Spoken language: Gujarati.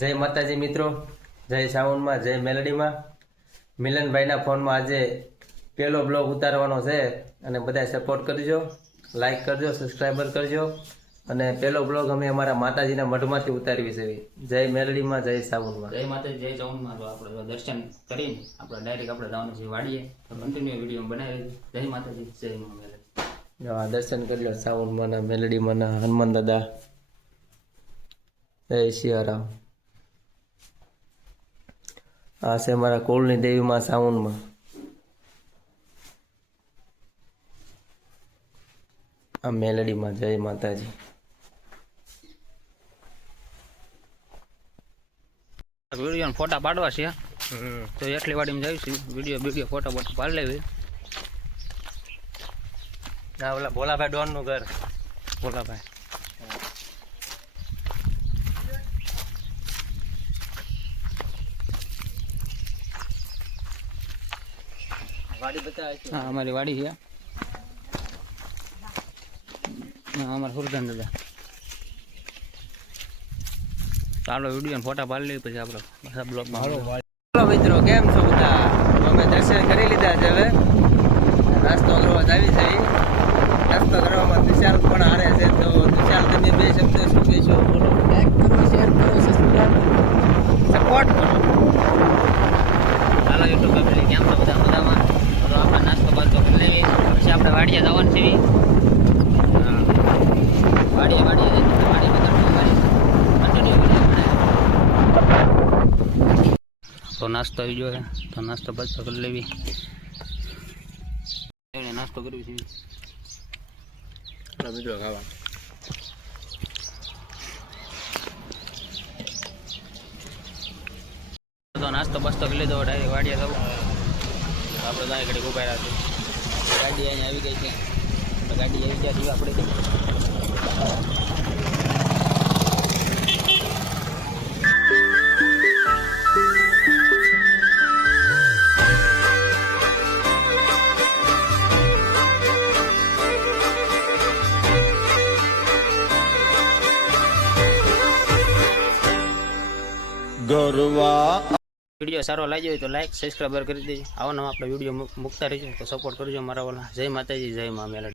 જય માતાજી મિત્રો, જય સાઉન્ડમાં, જય મેલડીમાં. મિલનભાઈના ફોનમાં આજે પહેલો બ્લોગ ઉતારવાનો છે અને બધા સપોર્ટ કરજો, લાઈક કરજો, સબસ્ક્રાઈબર કરજો. અને પહેલો બ્લોગ અમે અમારા માતાજીના મઢમાંથી ઉતારવી છે. જય મેલડીમાં, જય સાઉન્ડમાં. જય માતાજી, જય સાઉન્ડમાં. તો આપણે દર્શન કરીને આપણે ડાયરેક્ટ આપણે જવાનું છે વાડીએ. તો કન્ટિન્યુ વિડીયો બનાવી. જય માતાજી, જય મા મેલડી. દર્શન કરી લો સાઉન્ડમાં, મેલડીમાં, હનુમાન દાદા. જય સિયારામ. આ છે મારા કુળની દેવીમાં સાઉન્ડમાં. આ મેલડીમાં. જય માતાજી. વિડીયો ફોટા પાડવા છે તો એટલી વાડીમાં જઈશું. વિડીયો ફોટા પાડી લેવી. ના ઓલા ભોલાભાઈ ડોનનું ઘર. ભોલાભાઈ વાડી બતાવે છે. હા, અમારી વાડી છે. હા, અમારા સુરધન દાદા. ચાલો વિડીયો ફોટા પાડી લઈએ પછી આપણે બધા બ્લોગમાં. ચાલો મિત્રો, કેમ છો બધા? અમે દર્શન કરી લીધા છે. હવે નાસ્તો કરવા આવી છે. નાસ્તો કરવામાં તુષાર પણ હારે છે. તો તુષાર, તમે બે શબ્દ શું કહેશો? બોલો. લાઈક કરો, શેર કરો, સપોર્ટ કરો. ચાલો યુટ્યુબ ફેમિલી, કેમ છો બધા? મજામાં? તો આપણે નાસ્તો બાસ્તો કરી લેવી પછી આપણે વાડીએ જવાનું છે. વાડીએ તો નાસ્તો આવી ગયો છે. તો નાસ્તો બાસ્તો કરી લેવી. નાસ્તો કરવી છે મિત્રો ખાવા. તો નાસ્તો બાસ્તો કરી લીધો. ડાયરેક્ટ વાડીએ જવું. આપણે ત્યાં ઘડી ઉભા રહ્યા છે. ગાડી અહીંયા આવી ગઈ છે. તો ગાડી આવી ગયા છીએ આપણે. વિડીયો સારો લાગ્યો હોય તો લાઈક સબસ્ક્રાઈબર કરી દેજો. આવા નવા આપણે વિડીયો મૂકતા રહીજો તો સપોર્ટ કરજો મારા વાલા. જય માતાજી, જય મા મેલડી.